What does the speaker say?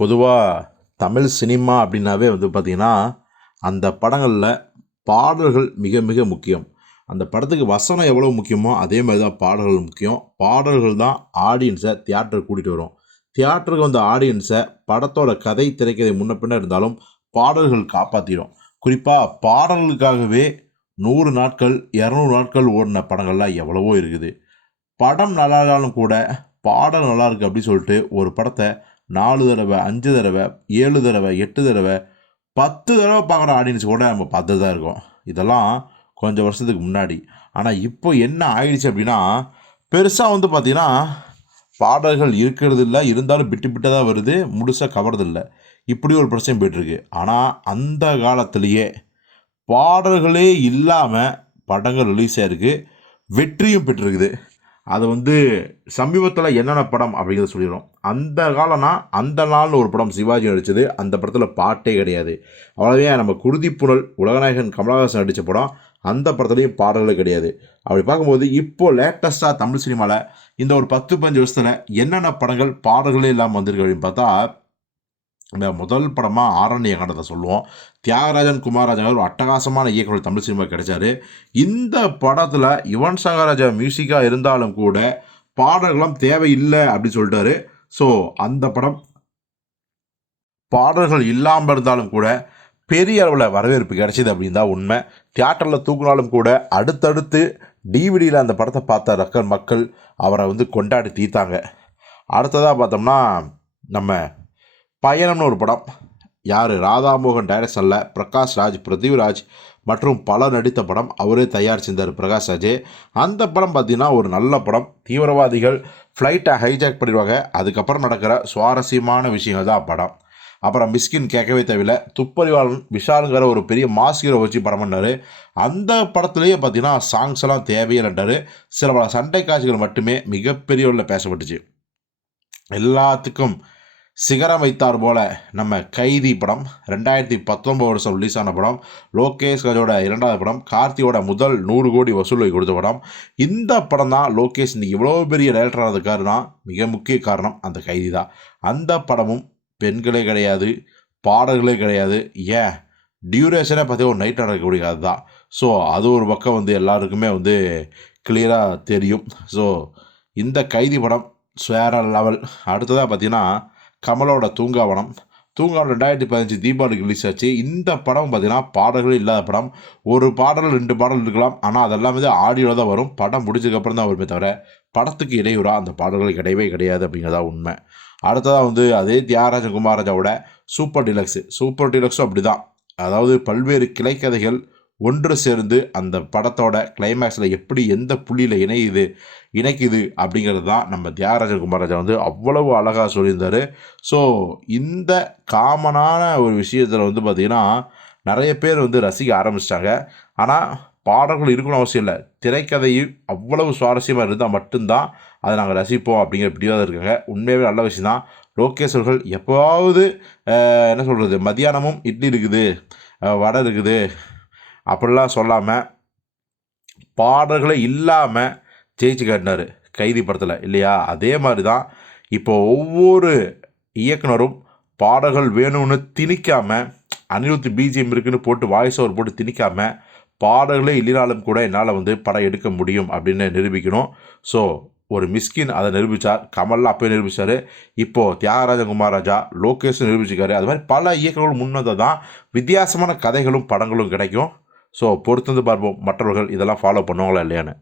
பொதுவாக தமிழ் சினிமா அப்படின்னாவே வந்து பார்த்திங்கன்னா அந்த படங்களில் பாடல்கள் மிக மிக முக்கியம். அந்த படத்துக்கு வசனம் எவ்வளோ முக்கியமோ அதே மாதிரி தான் பாடல்கள் முக்கியம். பாடல்கள் தான் ஆடியன்ஸை தியேட்டருக்கு கூட்டிகிட்டு வரும். தியேட்டருக்கு வந்த ஆடியன்ஸை படத்தோட கதை திரைக்கதை முன்ன பின்ன இருந்தாலும் பாடல்கள் காப்பாற்றிடும் குறிப்பாக பாடல்களுக்காகவே நூறு நாட்கள் இரநூறு நாட்கள் ஓடின படங்கள்லாம் எவ்வளவோ இருக்குது. படம் நல்லா இருந்தாலும் கூட பாடல் நல்லா இருக்குது அப்படின்னு சொல்லிட்டு ஒரு படத்தை நாலு தடவை அஞ்சு தடவை ஏழு தடவை எட்டு தடவை பத்து தடவை பார்க்குற ஆடியன்ஸ் கூட நம்ம பார்த்து தான் இருக்கோம். இதெல்லாம் கொஞ்சம் வருஷத்துக்கு முன்னாடி. ஆனால் இப்போ என்ன ஆயிடுச்சு அப்படின்னா பெருசாக வந்து பார்த்திங்கன்னா பாடல்கள் இருக்கிறது இல்லை இருந்தாலும் பிட்டு பிட்டு தான் வருது முழுசாக கவர்றதில்லை இப்படி ஒரு பிரச்சனை போயிட்டுருக்கு. ஆனால் அந்த காலத்திலேயே பாடல்களே இல்லாமல் படங்கள் ரிலீஸ் ஆகிருக்கு வெற்றியும் பெற்றிருக்குது. அது வந்து சமீபத்தில் என்னென்ன படம் அப்படிங்கிறத சொல்லிடுறோம். அந்த காலம்னா அந்த நாள்னு ஒரு படம் சிவாஜி நடித்தது அந்த படத்தில் பாட்டே கிடையாது. அவ்வளோவே நம்ம குருதிப்புணல் உலகநாயகன் கமலஹாசன் நடித்த படம் அந்த படத்துலேயும் பாடல்களே கிடையாது. அப்படி பார்க்கும்போது இப்போது லேட்டஸ்ட்டாக தமிழ் சினிமாவில் இந்த ஒரு பத்து பஞ்சு வருஷத்தில் என்னென்ன படங்கள் பாடல்களே இல்லாமல் வந்திருக்கு அப்படின்னு பார்த்தா இந்த முதல் படமாக ஆரண்ய கண்டத்தை சொல்லுவோம். தியாகராஜன் குமாரராஜன் ஒரு அட்டகாசமான இயக்குனர் தமிழ் சினிமா கிடைச்சாரு. இந்த படத்தில் யுவன் சங்கர் ராஜா மியூசிக்காக இருந்தாலும் கூட பாடல்களும் தேவையில்லை அப்படின்னு சொல்லிட்டாரு. ஸோ அந்த படம் பாடல்கள் இல்லாமல் இருந்தாலும் கூட பெரிய அளவில் வரவேற்பு கிடைச்சிது அப்படின்னு தான் உண்மை. தியேட்டரில் தூக்குனாலும் கூட அடுத்தடுத்து டிவிடியில் அந்த படத்தை பார்த்த ரக்கர் மக்கள் அவரை வந்து கொண்டாடி தீர்த்தாங்க. அடுத்ததாக பார்த்தோம்னா நம்ம பயணம்னு ஒரு படம். யார்? ராதாமோகன் டைரக்ஷனில் பிரகாஷ் ராஜ் பிருத்திவிராஜ் மற்றும் பல நடித்த படம் அவரே தயாரிச்சிருந்தார் பிரகாஷ் ராஜே. அந்த படம் பார்த்திங்கன்னா ஒரு நல்ல படம். தீவிரவாதிகள் ஃப்ளைட்டை ஹைஜாக் பண்ணிடுவாங்க. அதுக்கப்புறம் நடக்கிற சுவாரஸ்யமான விஷயங்கள் தான் படம் அப்புறம் மிஸ்கின் கேட்கவே தேவையில்ல. துப்பறிவாளன் விஷாலுங்கிற ஒரு பெரிய மாஸ் ஹீரோ வச்சு படம் பண்ணார். அந்த படத்துலேயே பார்த்தீங்கன்னா சாங்ஸ் எல்லாம் தேவையில்லைன்றாரு சில பல சண்டை காட்சிகள் மட்டுமே மிகப்பெரிய உள்ள பேசப்பட்டுச்சு. எல்லாத்துக்கும் சிகரம் வைத்தார் போல நம்ம கைதி படம் ரெண்டாயிரத்தி பத்தொம்பது வருஷம் ரிலீஸ் ஆன படம் லோகேஷ் கஜோட இரண்டாவது படம் கார்த்தியோட முதல் நூறு கோடி வசூலை கொடுத்த படம். இந்த படம் தான் லோகேஷ் இன்னைக்கு இவ்வளோ பெரிய டைரக்டர் ஆனதுக்காருனா மிக முக்கிய காரணம் அந்த கைதி தான். அந்த படமும் பெண்களே கிடையாது பாடல்களே கிடையாது. ஏன்? டியூரேஷனே பார்த்தீங்கன்னா ஒரு நைட் நடக்கக்கூடிய கதை தான். ஸோ அது ஒரு பக்கம் வந்து எல்லாருக்குமே வந்து கிளியராக தெரியும். ஸோ இந்த கைதி படம் வேற லெவல் அடுத்ததாக பார்த்தீங்கன்னா கமலோட தூங்காவனம். தூங்காவனம் ரெண்டாயிரத்தி பதினஞ்சு தீபாவளிக்கு ரிலீஸ் ஆச்சு. இந்த படம் பார்த்தீங்கன்னா பாடல்கள் இல்லாத படம். ஒரு பாடல் ரெண்டு பாடல் இருக்கலாம். ஆனால் அதெல்லாம் வந்து ஆடியோவில் தான் வரும். படம் முடிஞ்சதுக்கப்புறம் தான் வருமே தவிர படத்துக்கு இடையூறாக அந்த பாடல்கள் கிடையவே கிடையாது அப்படிங்கிறதா உண்மை. அடுத்ததாக வந்து அதே தியாகராஜன் குமாரராஜாவோட சூப்பர் டிலக்ஸு. சூப்பர் டிலக்ஸும் அப்படி தான் அதாவது பல்வேறு கிளைக்கதைகள் ஒன்று சேர்ந்து அந்த படத்தோட கிளைமேக்ஸில் எப்படி எந்த புள்ளியில் இணையுது இணைக்குது அப்படிங்கிறது தான் நம்ம தியாகராஜன் குமாரராஜா வந்து அவ்வளவு அழகாக சொல்லியிருந்தார். ஸோ இந்த காமனான ஒரு விஷயத்தில் வந்து பார்த்திங்கன்னா நிறைய பேர் வந்து ரசிக்க ஆரம்பிச்சிட்டாங்க. ஆனால் பாடல்கள் இருக்கணும் அவசியம் இல்லை. திரைக்கதையும் அவ்வளவு சுவாரஸ்யமாக இருந்தால் மட்டும்தான் அதை நாங்கள் ரசிப்போம் அப்படிங்கிற பிடிவாக இருக்காங்க. உண்மையாகவே நல்ல விஷயம் தான். லோகேஷ் அவர்கள் எப்போவாவது என்ன சொல்கிறது மத்தியானமும் இட்லி இருக்குது வடை இருக்குது. அப்படிலாம் சொல்லாமல் பாடல்களே இல்லாமல் ஜெயிச்சு காட்டினார். கைதி படத்தில் இல்லையா? அதே மாதிரி தான் இப்போ ஒவ்வொரு இயக்குனரும் பாடல்கள் வேணும்னு திணிக்காமல் அனிருத் பிஜிஎம் இருக்குன்னு போட்டு வாய்ஸ் ஓவர் போட்டு திணிக்காமல் பாடல்களே இல்லைனாலும் கூட என்னால் வந்து படம் எடுக்க முடியும் அப்படின்னு நிரூபிக்கணும். ஸோ ஒரு மிஸ்கின் அதை நிரூபித்தார் கமலில் அப்போயே நிரூபித்தார் இப்போது தியாகராஜ குமாரராஜா லோகேஷும் நிரூபிச்சிருக்காரு. அது மாதிரி பல இயக்கங்கள் முன்னதை தான் வித்தியாசமான கதைகளும் படங்களும் கிடைக்கும். ஸோ பொறுத்து வந்து பார்ப்போம் மற்றவர்கள் இதெல்லாம் ஃபாலோ பண்ணுவாங்களா இல்லையான்னு.